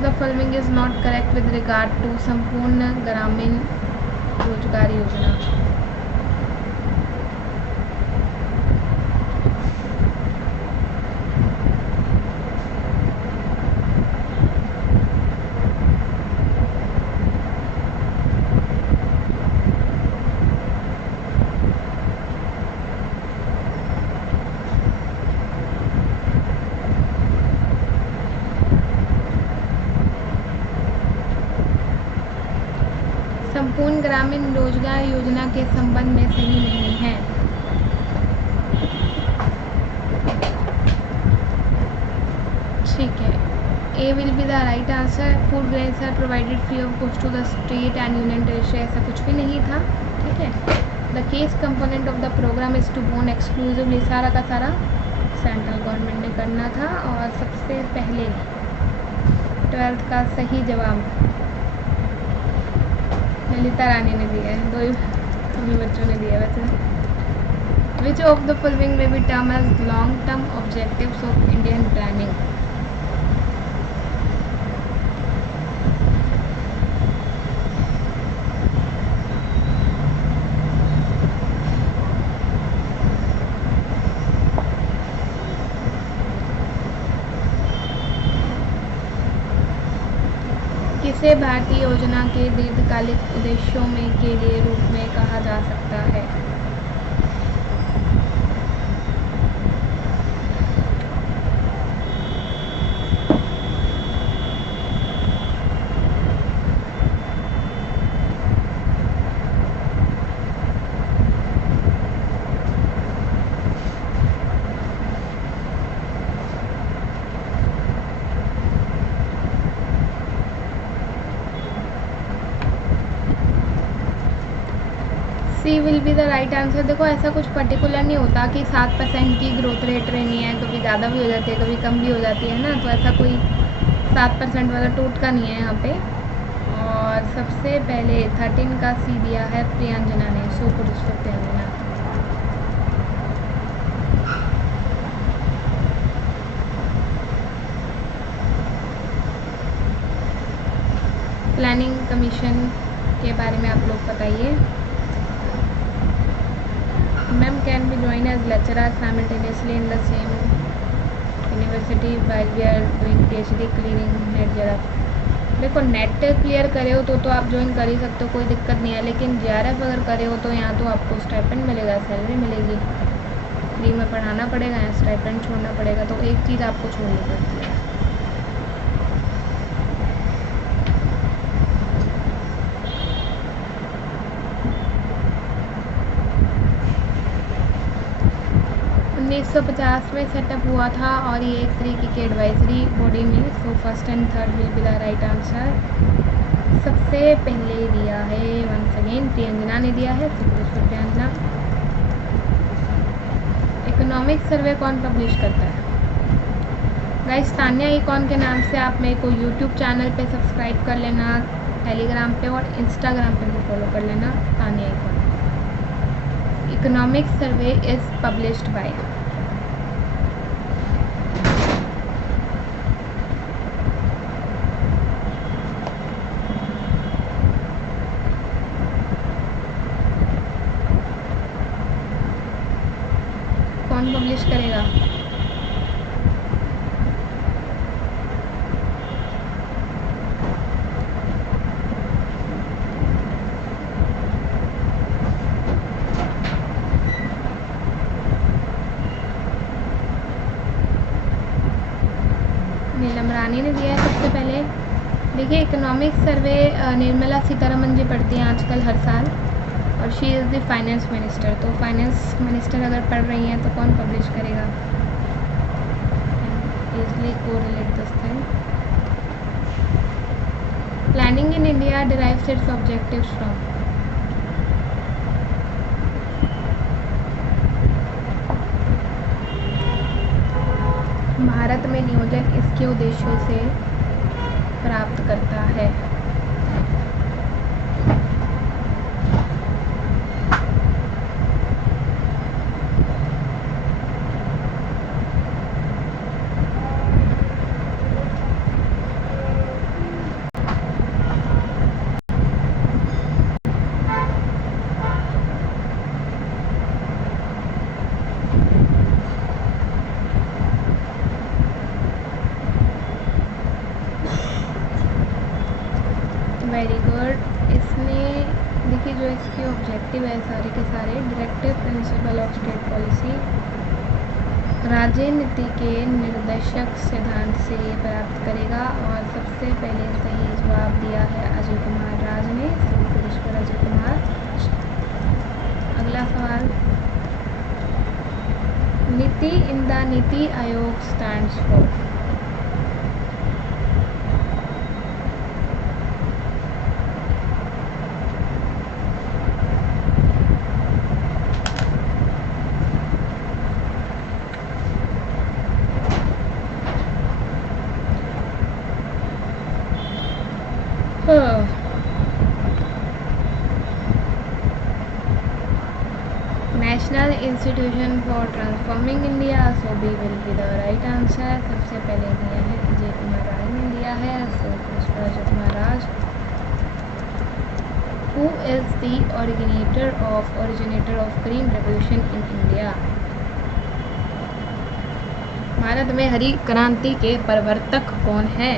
Of the following is not correct with regard to Sampoorna Grameen रोजगार योजना। संपूर्ण ग्रामीण रोजगार योजना के संबंध में सही नहीं है। ठीक है, A will be the right answer. Food grains are provided free of cost to the state and union territory, ऐसा कुछ भी नहीं था। ठीक है, the cash component of the programme is to borne exclusively, सारा का सारा सेंट्रल गवर्नमेंट ने करना था। और सबसे पहले 12th का सही जवाब ललिता रानी ने दिया है, दो ही बच्चों ने दिया वैसे। Which of the following may be term as long term objectives of Indian planning. किसे भारतीय योजना के दीर्घकालिक उद्देश्यों में के लिए रूप में कहा जा सकता है। C will be the right answer. देखो ऐसा कुछ पर्टिकुलर नहीं होता कि 7% की ग्रोथ रेट रहनी है, कभी ज़्यादा भी हो जाती है कभी कम भी हो जाती है ना, तो ऐसा कोई 7% वाला टोटका नहीं है यहाँ पे। और सबसे पहले 13 का सी दिया है प्रियंजना ने, सो पुरुष प्रियंजना। प्लानिंग कमीशन के बारे में आप लोग बताइए। Ma'am can be join as lecturer simultaneously in the same university while we are doing PhD clearing NET JRF। देखो नेट क्लियर करे हो तो आप ज्वाइन कर ही सकते हो, कोई दिक्कत नहीं है। लेकिन JRF अगर करे हो तो यहाँ तो आपको स्टाइपेंड मिलेगा, सैलरी मिलेगी, फ्री में पढ़ाना पड़ेगा, यहाँ स्टाइपेंड छोड़ना पड़ेगा, तो एक चीज़ आपको छोड़नी पड़ती है। उन्नीस 1950 में सेटअप हुआ था और ये एक तरीके की एडवाइजरी बॉडी में। So first and third will be the right answer. सबसे पहले दिया है वंस अगेन प्रियंजना ने दिया है, प्रियंजना। इकोनॉमिक सर्वे कौन पब्लिश करता है? गाइस तान्या इकॉन के नाम से आप मेरे को यूट्यूब चैनल पे सब्सक्राइब कर लेना, टेलीग्राम पे और इंस्टाग्राम पे भी फॉलो कर लेना, Tanya icon. Economic survey is published by कौन पब्लिश करेगा? नीलम रानी ने दिया है सबसे पहले। देखिए इकोनॉमिक सर्वे निर्मला सीतारमन जी पढ़ती हैं आजकल हर साल, और she is the finance minister. तो फाइनेंस मिनिस्टर अगर पढ़ रही हैं तो कौन पब्लिश करेगा? Easily correlate this thing. Planning in India derives it's objectives from. Bharat में नियोजन इसके उद्देश्यों से प्राप्त करता है। ऑब्जेक्टिव है सारे के सारे। Directive principle of state policy, राज्य नीति के निर्देशक सिद्धांत से ये प्राप्त करेगा। और सबसे पहले सही जवाब दिया है अजय कुमार राज ने, तो पुरुष पर अजय कुमार। अगला सवाल, नीति इन the NITI Aayog stands for. National institution for transforming India, so B will be the right answer. सबसे पहले दिया है अजय कुमार राज ने दिया है, so Ajay Kumar Raj. Who is the originator of green revolution in India. Bharat में हरी क्रांति के प्रवर्तक कौन है।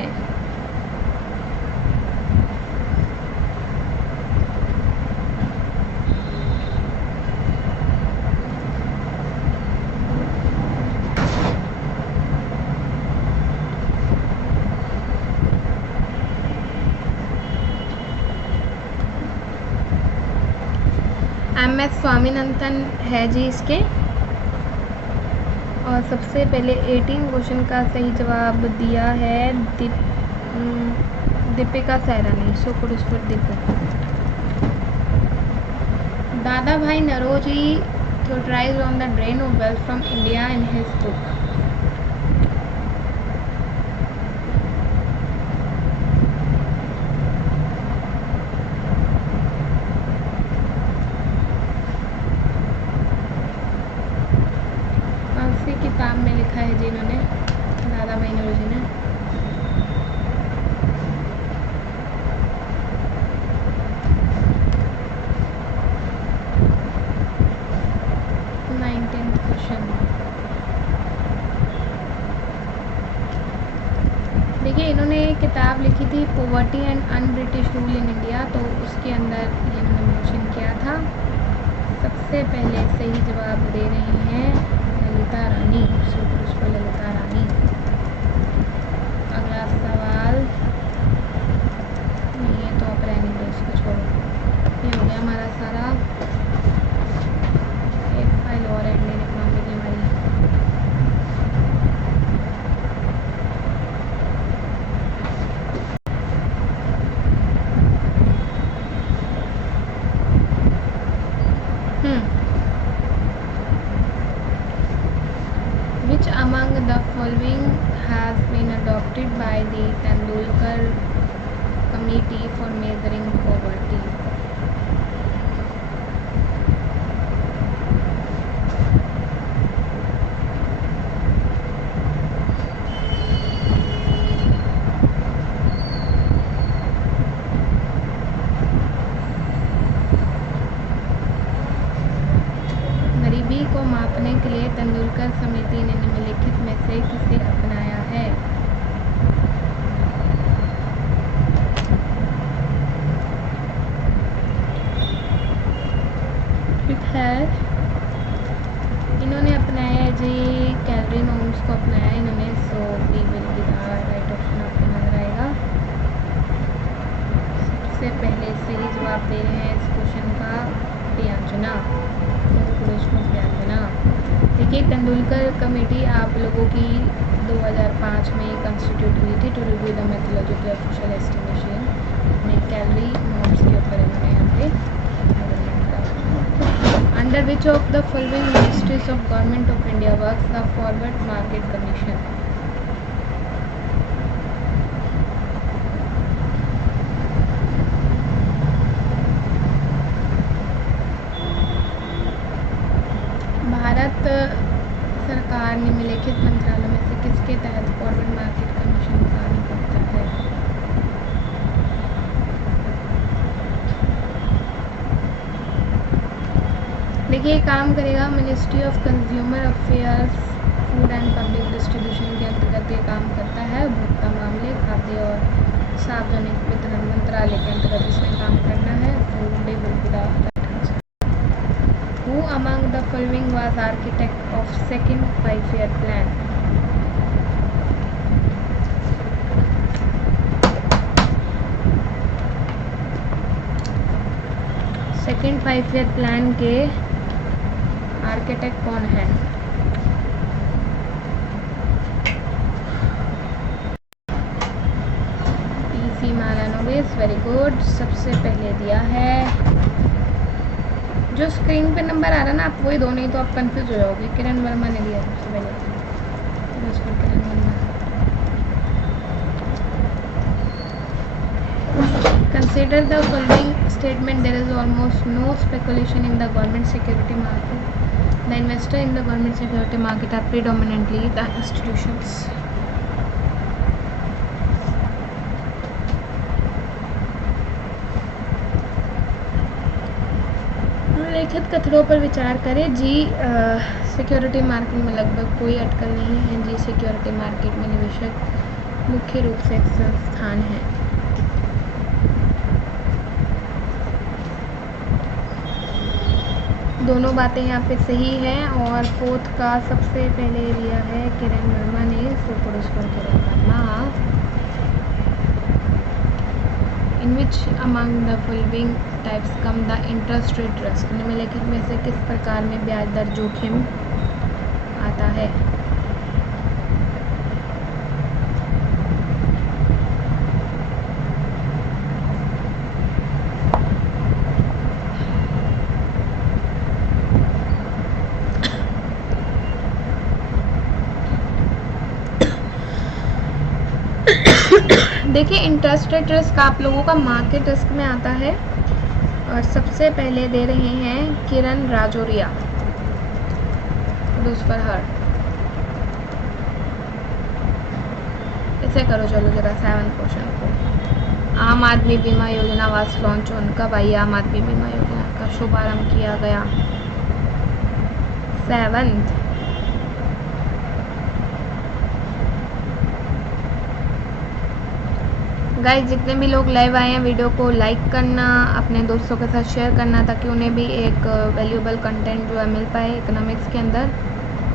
MS स्वामीनाथन है जी इसके। और सबसे पहले 18 क्वेश्चन का सही जवाब दिया है दीपिका सहरा ने, सो पुरुष पर दीपिका। दादा भाई Naoroji theorized on the drain of wealth from India in his book. कौन सी किताब में लिखा है जिन्होंने, दादा भाई नौरोजी ने? देखिए, इन्होंने एक किताब लिखी थी poverty and un British rule in India, तो उसके अंदर इन्होंने मेंशन किया था। सबसे पहले सही जवाब दे रही हैं ललिता रानी, पुरुष पर ललिता रानी। अगला सवाल, ये तो आप रहने दो, इसको छोड़ो। ये हो गया हमारा सारा। एक फाइल और है इंडियन इकोनॉमी की हमारी। Which among the following has been adopted by the Tendulkar Committee for Measuring Poverty? गरीबी को मापने के लिए तेंदुलकर समिति ने निम्नलिखित में से किसे अपनाया है? इन्होंने अपनाया है जी कैलोरी नॉर्म्स को अपनाया इन्होंने, so B will be the right option आपको नजर आएगा। सबसे पहले सही जवाब दे रहे हैं इस क्वेश्चन का प्रियंजना, देखिए तेंदुलकर कमेटी आप लोगों की 2005 में कंस्टिट्यूट हुई थी to review the methodology of social estimation में कैलोरी नॉर्म्स के ऊपर इन्होंने यहाँ पे। Under which of the following ministries of government of India works the forward market commission? Bharat सरकार निम्नलिखित मंत्रालयों में से किसके तहत फॉरवर्ड मार्केट कमीशन काम करता है? देखिए, काम करेगा ministry of consumer affairs, food and public distribution के अंतर्गत ये काम करता है। उपभोक्ता मामले, खाद्य और सार्वजनिक वितरण मंत्रालय के अंतर्गत इसमें काम करना है। Food Who among the following was architect of second 5-year plan? Second 5-year plan के आर्किटेक्ट कौन है? पीसी मालानोबिस, वेरी गुड, सबसे पहले दिया है। जो स्क्रीन पे नंबर आ रहा है ना, आप वही दो, नहीं तो आप कंफ्यूज हो जाओगे। किरण वर्मा ने दिया सबसे पहले, किरण Verma. Consider the following statement: there is almost no speculation in the government security market. The investor in the government security market are predominantly the institutions. लिखित कथनों पर विचार करें। जी सिक्योरिटी मार्केट में लगभग कोई अटकल नहीं है। जी सिक्योरिटी मार्केट में निवेशक मुख्य रूप से एक संस्थान है। दोनों बातें यहाँ पे सही हैं। और फोर्थ का सबसे पहले दिया है किरण वर्मा ने, सो पुरस्कार Kiran Verma. In which among the following types come the interest rate risk? निम्नलिखित में से किस प्रकार में ब्याज दर जोखिम आता है? देखिए, इंटरेस्ट रेट रिस्क आप लोगों का मार्केट रिस्क में आता है। और सबसे पहले दे रहे हैं किरण राजौरिया, फॉर हर। इसे करो, चलो जरा 7 क्वेश्चन को। आम आदमी बीमा योजना वाज लॉन्च ऑन, कब आई आम आदमी बीमा योजना का शुभारंभ किया गया? 7th। गाइस, जितने भी लोग लाइव आए हैं, वीडियो को लाइक करना, अपने दोस्तों के साथ शेयर करना, ताकि उन्हें भी एक वैल्यूएबल कंटेंट जो है मिल पाए इकोनॉमिक्स के अंदर।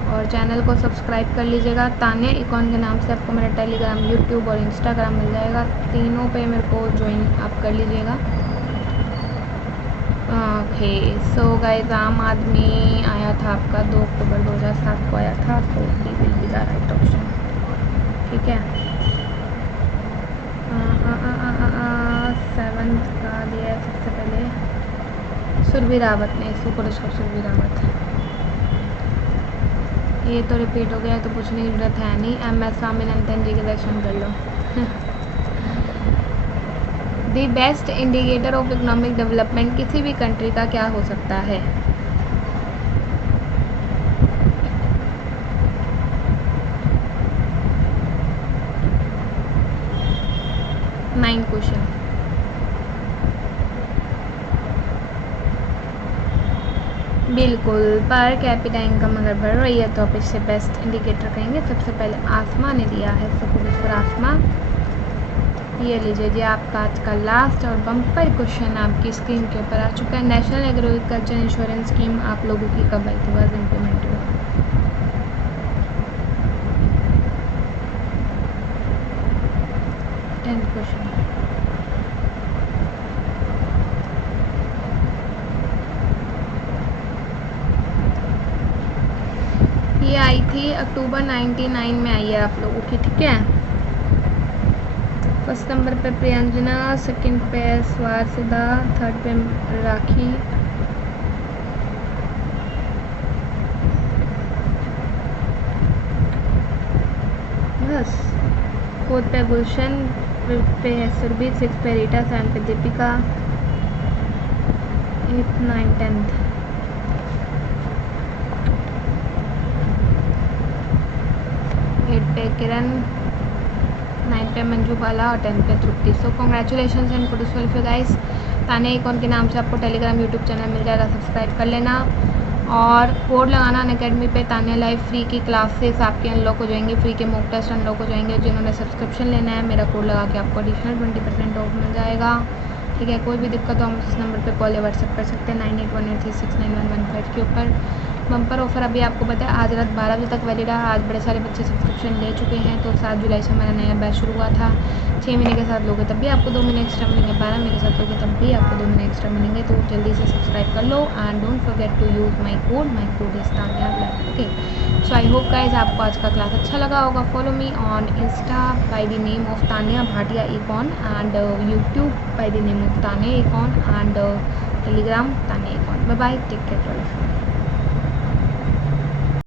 और चैनल को सब्सक्राइब कर लीजिएगा। तान्या इकॉन के नाम से आपको मेरा टेलीग्राम, यूट्यूब और इंस्टाग्राम मिल जाएगा। तीनों पे मेरे को ज्वाइन आप कर लीजिएगा। ओके, सो गाइस, आम आदमी आया था आपका 2 अक्टूबर 2007 को आया था। तो D will be the right option. ठीक है, 7th का दिया है सबसे पहले सुरभि रावत ने, पुरस्कार सुरभि रावत। ये तो रिपीट हो गया, तो पूछने की जरूरत है नहीं। MS स्वामीनाथन जी के दर्शन कर लो। The best indicator of economic development किसी भी कंट्री का क्या हो सकता है? Nine question. बिल्कुल, पर कैपिटा इनकम अगर बढ़ रही है तो आप इससे बेस्ट इंडिकेटर कहेंगे। सबसे पहले आसमा ने दिया है, सपोज पर आसमा। ये लीजिए जी, आपका आज का लास्ट और बम्पर क्वेश्चन आपकी स्क्रीन के ऊपर आ चुका है। नेशनल एग्रीकल्चर इंश्योरेंस स्कीम आप लोगों की कब आई थी, वाज इम्प्लीमेंट हुआ? 10th question. ये आई थी अक्टूबर 99 में आई है आप लोगों की। ठीक है, फर्स्ट नंबर पे प्रियंजना, सेकंड पे स्वारसिदा, थर्ड पे राखी, बस। फोर्थ पे गुलशन, फिफ्थ पे है सुरभि, 6th पे रीटा, 7th पे दीपिका, 8th 9th 10th। पे किरण, 9th पे मंजू बाला और 10th पे Tripti. So congratulation and good welfare guys. Tanya Econ के नाम से आपको टेलीग्राम यूट्यूब चैनल मिल जाएगा, सब्सक्राइब कर लेना और कोड लगाना अनअकैडमी पे। तान्या लाइव फ्री की क्लासेस आपके अनलॉक हो जाएंगे, फ्री के मॉक टेस्ट अनलॉक हो जाएंगे। जिन्होंने सब्सक्रिप्शन लेना है, मेरा कोड लगा के आपको एडिशनल 20% ऑफ मिल जाएगा। ठीक है। कोई भी दिक्कत हो हम इस नंबर पे कॉल या व्हाट्सएप कर सकते हैं 9818369115 के ऊपर। बम्पर ऑफर अभी आपको पता है आज रात 12 बजे तक वैलिड है। आज बड़े सारे बच्चे सब्सक्रिप्शन ले चुके हैं। तो 7 जुलाई से हमारा नया बैच शुरू हुआ था। 6 महीने के साथ लोगे तब भी आपको 2 महीने एक्स्ट्रा मिलेंगे, 12 महीने के साथ लोगे तब भी आपको 2 महीने एक्स्ट्रा मिलेंगे। तो जल्दी से सब्सक्राइब कर लो and don't forget to use my code is Tanya black. Okay, so I hope guys आपको आज का क्लास अच्छा लगा होगा। Follow me on insta by the name of Tanya Bhatia Econ and YouTube by the name of Tanya Econ and Telegram Tanya Econ. Bye bye, take care.